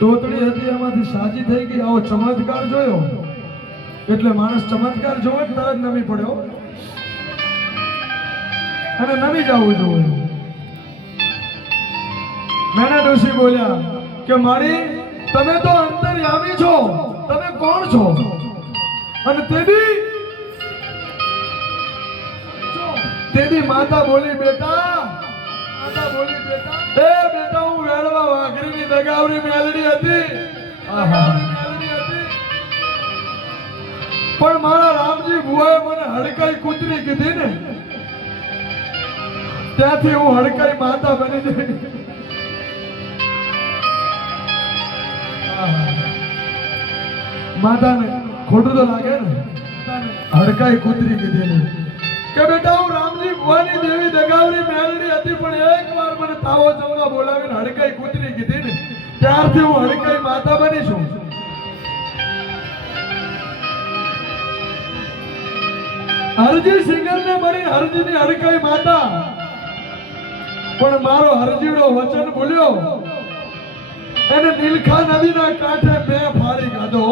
તોતડી હતી એમાંથી સાજી થઈ ગઈ. આવો ચમત્કાર જોયો એટલે માણસ ચમત્કાર જોવે તરત નમી પડ્યો અને નમી જવું જોઈએ. મેના ડોશી બોલ્યા કે મારી તમે તો અંતર્યામી છો, તમે કોણ છો? અને તેદી માતા બોલી બેટા, માતા બોલી બેટા, એ બેટા હું વેળવા વાઘરીની દગાવરી મેલડી હતી. પણ મારા રામજી ભુવાએ મને હડકાઈ કૂતરી કીધી ને, ત્યાંથી હું હડકાઈ માતા બની ગઈ. માતાને ખોટું તો લાગે ને, હડકાઈ કૂતરી કીધી ને કે બેટા હું રામજી ભુવાની દેવી દગાવરી મેલડી હતી, પણ એકવાર મને તાવો જમવા બોલાવીને હડકાઈ કૂતરી કીધી ને, ત્યારથી હું હડકાઈ માતા બની છું. હરજી સિંગલને મળી હરજીની હડકાઈ માતા, પણ મારો હરજીડો વચન ભૂલ્યો, એને નીલખા નદીના કાંઠે બે ફાડી કાઢો.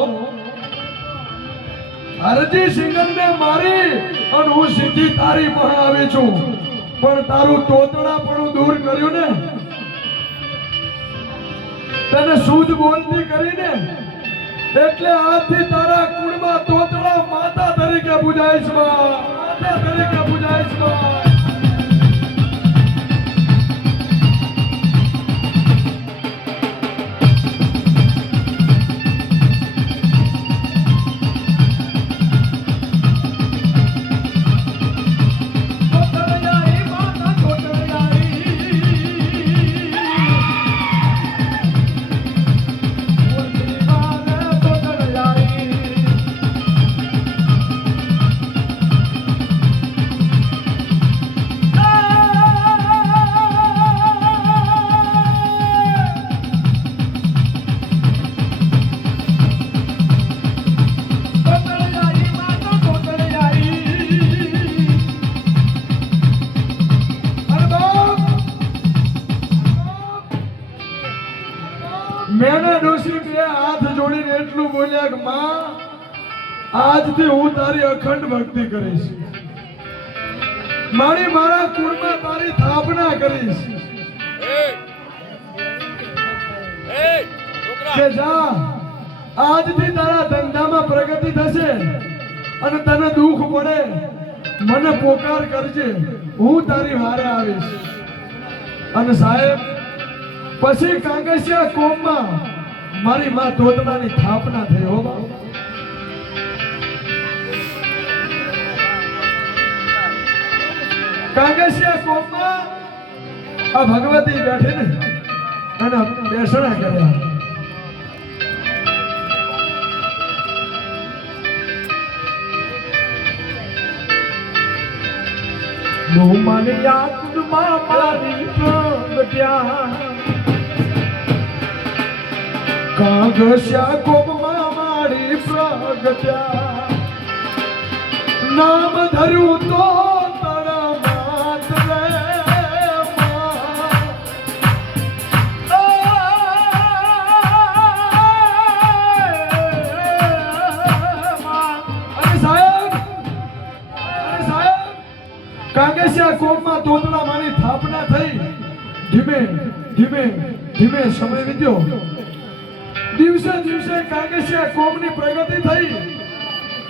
હરજી સિંગલને મારી અને હું સીધી તારી પાસે આવી છું, પણ તારું તોતડા પણ દૂર કર્યું ને, તને શુદ્ધ બોલતી કરીને, એટલે આજથી તારા કુળમાં તોતડા માતા તરીકે પૂજાઈશ, માતા તરીકે પૂજાઈશ. મેના ડોશી બે હાથ જોડીને એટલું બોલ્યા કે માં, આજથી હું તારી અખંડ ભક્તિ કરીશ, મારી મારા કુળમાં તારી સ્થાપના કરીશ. કે જા આજથી તારા ધંધામાં પ્રગતિ થશે અને તને દુઃખ પડે મને પોકાર કરજે, હું તારી વારે આવીશ. અને સાહેબ પછી કાંગસિયા કોમમાં મારી માં તોતડાની સ્થાપના થઈ. હો કાંગસિયા કોમમાં આ ભગવતી બેઠી ને અને બેસણા કર્યા. મોમાની યાદમાં મારી પ્રગટ્યા, કાંગસિયા કોમમાં મારી પ્રગટ્યા, નામ ધર્યું તો તારા માત રે કાંગસિયા કોમમાં તોતડા માની સ્થાપના થઈ. ધીમે ધીમે ધીમે સમય વીત્યો. દિવસે દિવસે કાંગસિયા કોમની પ્રગતિ થઈ,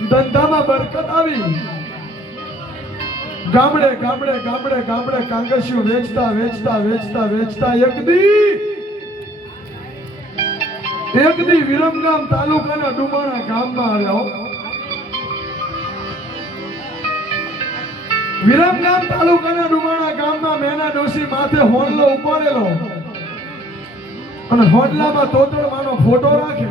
ધંધામાં બરકત આવી. ગામડે ગામડે ગામડે ગામડે કાંગસિયું વેચતા વેચતા વેચતા વેચતા એક દી વિરમગામ તાલુકાના ડુમાણા ગામમાં આવ્યા. વિરમગામ તાલુકાના ડુમાણા ગામના માથે હોનલો ઉપાડેલો અને હોનલામાં તોતરમાનો ફોટો રાખે,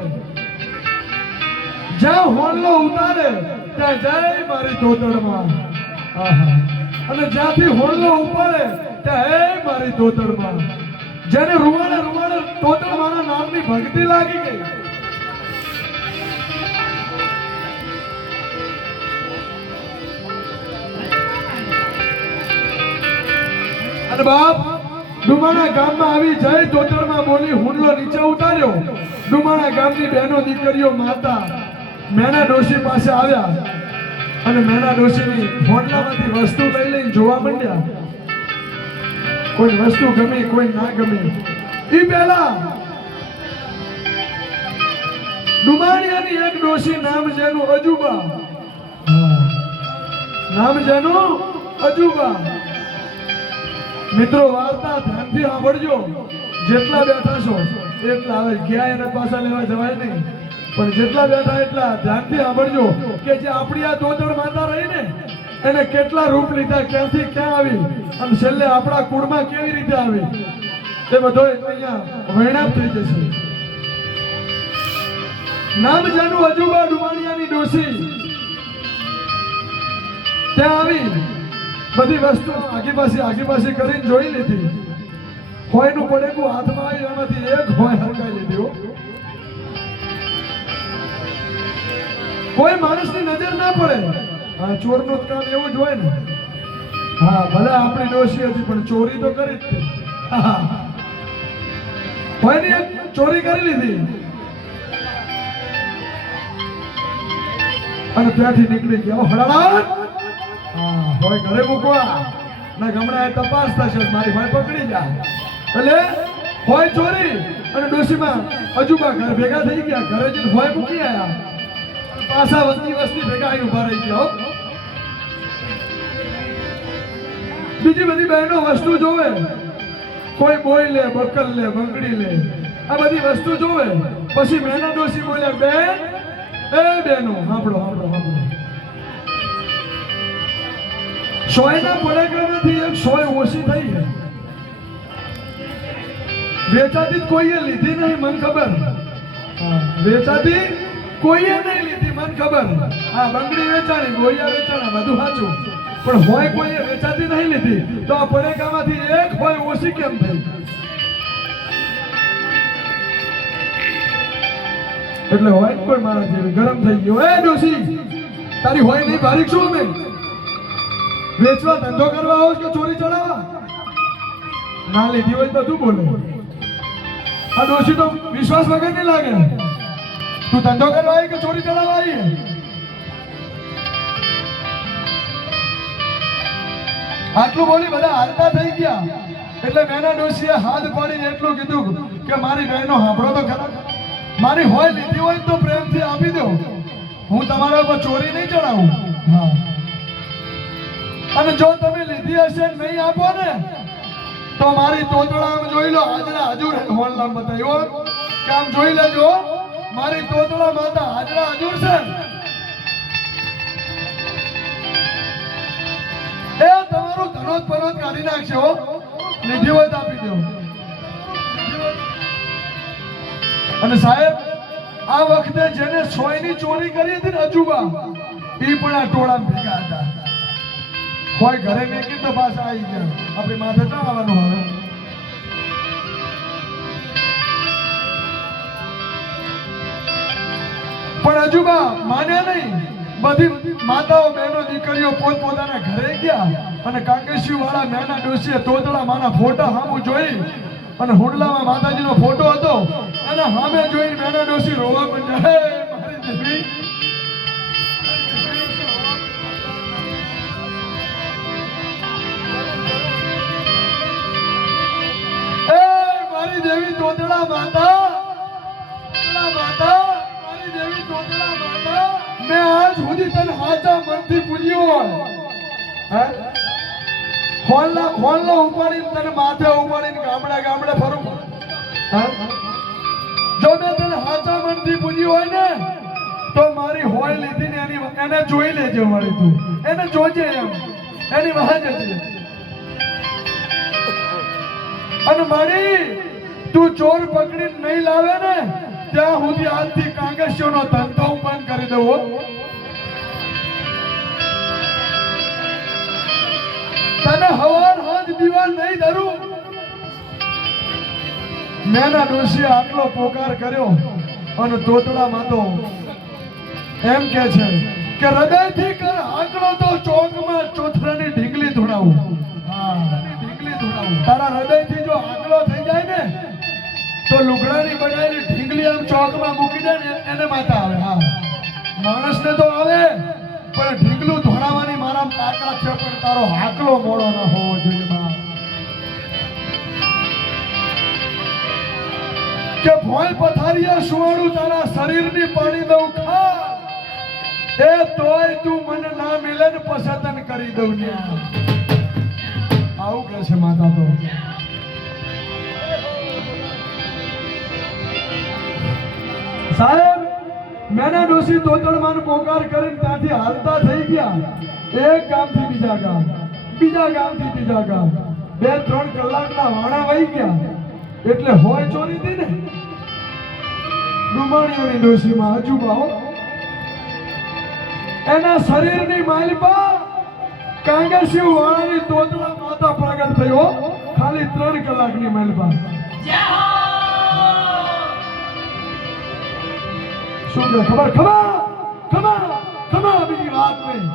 જ્યાં હોનલો ઉતારે ત્યાં જય મારી તોતરમાં, અને જ્યાંથી હોનલો ઉપાડે ત્યાં હે મારી તોતરમાં. જેને રૂવાડે રૂવાડે તોતરમાના નામની ભક્તિ લાગી ગઈ. અને બાપ ડુમાણા ગામમાં આવી જય તોતરમાં બોલી હુંડલો નીચે ઉતાર્યો. ડુમાણા ગામની બહેનો દીકરીઓ માતા મેના ડોશી પાસે આવ્યા અને મેના ડોશીની હોંડલામાંથી વસ્તુ લઈ લઈને જોવા માંડ્યા. કોઈ વસ્તુ ગમી, કોઈ ના ગમી. ઈ પહેલા ડુમાણિયાની એક ડોશી નામ જેનું અજુબા, નામ જેનું અજુબા. મિત્રો વાર્તા ધ્યાનથી સાંભળજો. જેટલા બેઠા છો એટલા, હવે ક્યાં એના પાછા લેવા જવાય નહીં, પણ જેટલા બેઠા એટલા ધ્યાનથી સાંભળજો કે જે આપણી આ તોતર માતા રહી ને એને કેટલા રૂપ લીધા, ક્યાંથી ક્યાં આવી અને છેલ્લે આપણા કુળમાં કેવી રીતે આવી, એ બધો અહીંયા વર્ણન થઈ જશે. નામ જેનું અજુબા ડુમાણિયાની ડોશી ત્યાં આવી બધી વસ્તુ આગી પાછી કરીને જોઈ લીધી. હોયનું પડેલું હાથમાં આવ્યું, એમાંથી એક હોય હરકાઈ લીધી. કોઈ માણસની નજર ના પડે. હા, ચોરનું કામ એવું જ હોય ને. હા, ભલે આપણી ડોશી હતી પણ ચોરી તો કરી જ તે. હોયની એક ચોરી કરી લીધી અને ત્યાંથી નીકળી ગયા. હળાળા હોય ઘરે મૂકવા ના, ગમણા તપાસ થશે, મારી ભાઈ પકડી જાય. એટલે હોય ચોરી અને ડોશીમાં અજુબા ઘર ભેગા થઈ ગયા. ઘરે જઈને હોય મૂકી આવ્યા, પાછા વસ્તી ભેગા અહીં ઉભા રહી ગયા. બીજી બધી બહેનો વસ્તુ જોવે, કોઈ બોય લે, બકલ લે, બંગડી લે, આ બધી વસ્તુ જોવે. પછી મેના ડોશી બોલ્યા, બેન એ બેનો સાંભળો સાંભળો સાંભળો, સોયના પડેકડામાંથી એક સોય ઓછી થઈ છે. વેચાતી કોઈએ લીધી નહીં, મન ખબર. વેચાતી કોઈએ નહીં લીધી, મન ખબર. હા, બંગડી વેચાણી, ગોળિયા વેચાણા, બધું સાચું, પણ હોય કોઈએ વેચાતી નહીં લીધી. તો આ પડેકામાંથી એક હોય ઓછી કેમ થઈ? એટલે હોય કોઈ માણસ જેવી ગરમ થઈ ગયો. એ ડોશી, તારી હોય નહીં બારીક શું અમે વેચવા ધંધો કરવા આવો કે ચોરી ચડાવવા? ના લીધી હોય તો તું બોલે. આ ડોશી તો વિશ્વાસ વગર નહીં લાગે. તું ધંધો કરવા આવી કે ચોરી ચડાવવા આવી? આટલું બોલી બધા હાલતા થઈ ગયા. એટલે મેના ડોશીએ હાથ પાડીને એટલું કીધું કે મારી બહેનો સાંભળો તો ખરા, મારી હોય લીધી હોય તો પ્રેમથી આપી દો, હું તમારા ઉપર ચોરી નહીં ચડાવું. હા, અને જો તમે લીધી હશે નહીં આપો ને તો મારી તોતળા આમ જોઈ લો, હાજરા હજુર હોનલામ બતાવ્યો કે આમ જોઈ લેજો, મારી તોતળા માતા હાજરા હજુર છે. એ તમારું ધનોત પનોત કાઢી નાખશે. લીધી હોય તો આપી દો. અને સાહેબ, આ વખતે જેને સોયની ચોરી કરી હતી ને અજુબા, એ પણ આ ટોળા ભેગા હતા. કોઈ ઘરે મેકી તો પાછા આવી ગયા. આપણી માથે ક્યાં આવવાનું હવે? પણ અજુબા માન્યા નહીં. બધી માતાઓ બહેનો દીકરીઓ પોતપોતાના ઘરે ગયા અને કાંકેશ્યુ વાળા મેના ડોશીએ તોતળા માના ફોટા સામું જોઈ અને હુંડલામાં માતાજીનો ફોટો હતો અને સામે જોઈને મેના ડોશી રોવા માંડ્યા. હે મારી દેવી, મારી દેવી તોતળા માતા, મારી દેવી તોતળા માતા, મેં આજ સુધી તને સાચા મનથી પૂજ્યો હોય. હોનલો ઉપાડીને તને માથે ઉપાડીને ગામડે ફરું. જો મેં તને સાચા મનથી પૂજ્યું હોય ને તો મારી હોય લીધી ને એને જોઈ લેજે. મારી તું એને જોજે, એમ એની વાહ જજે. અને મારી તું ચોર પકડી નહીં લાવે ને ત્યાં સુધી આજથી કાંગસિયોનો ધંધો હું બંધ કરી દઉં હો. તને હવાર હાથ દીવા નહીં ધરું. મેના ડોશીએ આટલો પોકાર કર્યો અને તોતડામાં તો એમ કે છે કે હૃદયથી કર આંકડો તો ચોકમાં ચોથરાની ઢીંગલી ધોડાવું. તારા હૃદયથી જો આંકડો થઈ જાય ને તો લુગડાની બનાવેલી ઢીંગલી આમ ચોકમાં મૂકી દે ને એને માતા આવે. હા, માણસને તો આવે પણ ઢીંગલું ધોડાવવાની મારા તાકાત છે, પણ તારો આંકડો મોડો ન હોવો જોઈએ. કે ભોય પથારિયા સુવાળું તારા શરીરની પાડી દઉં ખા એ તોય તું મને ના મિલે ને પસંદ કરી દઉં ને. આવું કે છે માતા. તો સાહેબ મેને ડોશી તોતડમાન પોકાર કરીને ત્યાંથી હાલતા થઈ ગયા. એક ગામથી બીજા ગામ, બીજા ગામથી ત્રીજા ગામ, 2-3 કલાકના વાણા વહી ગયા. એટલે હોય ચોરી હતી ને ડુમાણીઓની ડોશીમાં અજુબાઓ એના શરીરની માલિપા કાંગસિયો વાળાની તોતડા માતા પ્રગટ થયો. ખાલી 3 કલાકની માલિપા. શું કે ખબર ખબર બીજી વાત નહીં.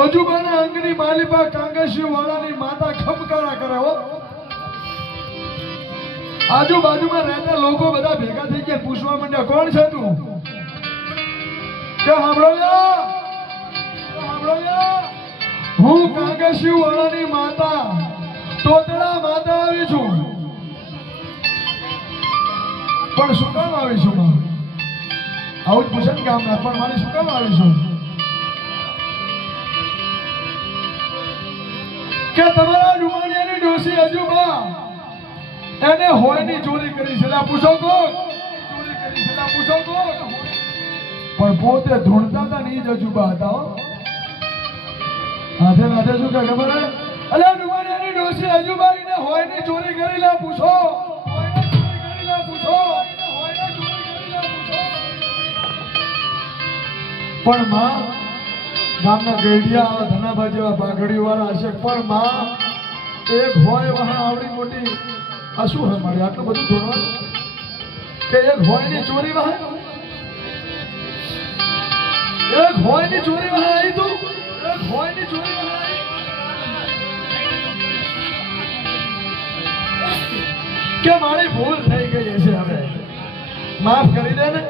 અજુબાના અંગની માલિપા કાંગસિયો વાળાની માતા ખમકારા કરે હો. આજુબાજુમાં રહેતા લોકો બધા ભેગા થઈ ગયા, પૂછવા માંડ્યા કોણ છે તું? કે સાંભળો હું કાંગસિયો વાળાની માતા તોતડા માતા આવી છું. પણ શું કામ આવી છું? આવું જ પૂછે કામ ના, પણ મારી શું કામ આવી છું? કે તમારા ડુમાણિયાની ડોશી અજુબા એને હોયની ચોરી કરી છે. પૂછો કોણ ચોરી કરી છે? પૂછો કોણ? પણ પોતે ધૂણતા હતા ને જ અજુબા હતા. હાથે નાથે શું કે ખબર હે? અલે ડુમાણિયાની ડોશી અજુબા એને હોયની ચોરી કરી. લે પૂછો, પૂછો. પણ માં ગામના ગેડિયા ધનાભા જેવા પાઘડી વાળા હશે, પણ માં એક હોય વહાં આવડી મોટી આ શું હે મારી આટલું બધું ધોરવાનું કે એક હોય ની ચોરી વહાં, એક હોય ની ચોરી વહાં આવી. તું એક હોય ની ચોરી વહાં કે મારી ભૂલ થઈ ગઈ છે, હવે માફ કરી દે ને.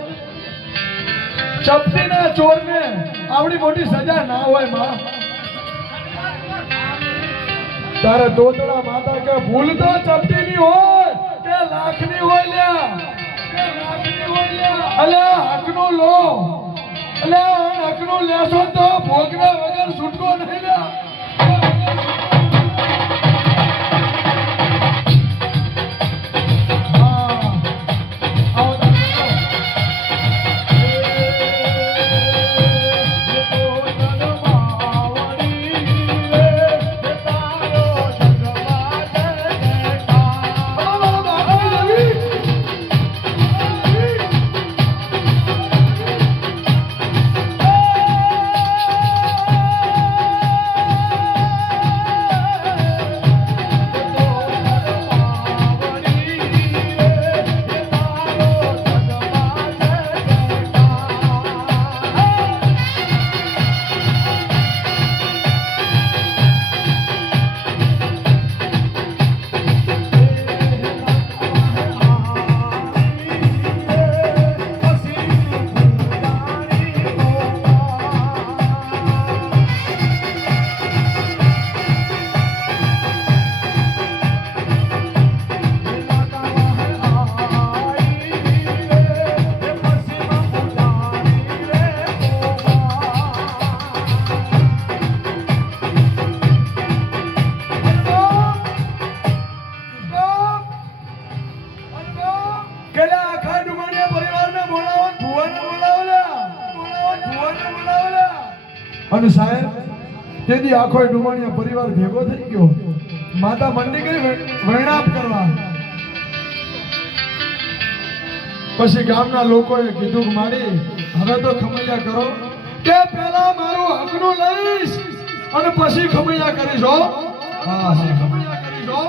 ચપટીના ચોરને આવડી મોટી સજા ના હોય માં. તારે તોતડા માતા કે ભૂલ તો ચપટીની હોય કે લાખની હોય લ્યા, કે લાખની હોય લ્યા. અલ્યા હકનું લો, અલ્યા હકનું લેશો તો ભોગવ્યા વગર છૂટકો નહીં લ્યા. અને સાહેબ તેથી આખો ડુમાણીયા પરિવાર ભેગો થઈ ગયો માતા મંડી ગઈ વૈણાપ કરવા. પછી ગામના લોકોએ કીધું કે મારી હવે તો ખમૈયા કરો કે પહેલા મારું હકનું લઈશ અને પછી ખમૈયા કરીશ હો. પછી ખમૈયા કરીશ હો.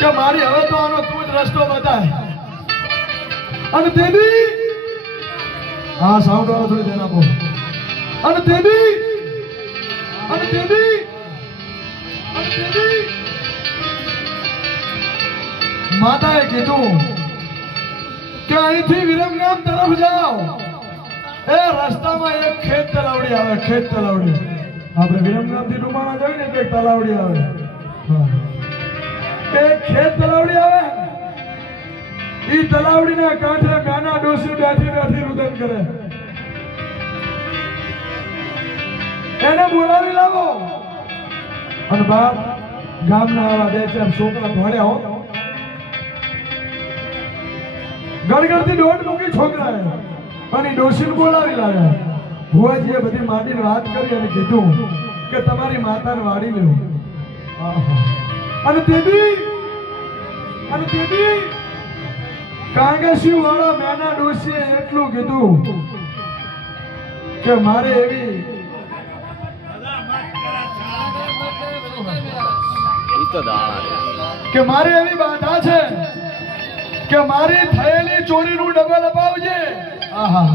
કે મારી હવે તો આનો તું જ રસ્તો બતાય. અને તેદી હા સાઉન્ડ વાળો થોડી ધ્યાન આપો. અને તેદી માતાએ કીધું કે અહીંથી વિરમગામ તરફ જાઓ. એ રસ્તામાં એક ખેત તલાવડી આવે. ખેત તલાવડી આપણે વિરમગામ થી ડુમાણા જઈએ ને એક તલાવડી આવે. એક ખેત તલાવડી આવે. ઈ તલાવડીના કાંઠે ગાના ડોસી બેઠી રુદન કરે. એને બોલાવી લાવો. અને બાપ ગામના આવા બે ચાર છોકરા ભણ્યા હો. ગણગણતી દોઢ મૂકી છોકરાએ અને ડોશીને બોલાવી લાવ્યા. ભુવાજીએ બધી માંડીને વાત કરી અને કીધું કે તમારી માતાને વાડી લેવું. અને તેદી કાંગેશી વાળા મેના ડોશીએ એટલું કીધું કે મારે એવી બાધા છે કે મારી થયેલી ચોરીનું ડબલ અપાવજે. આહા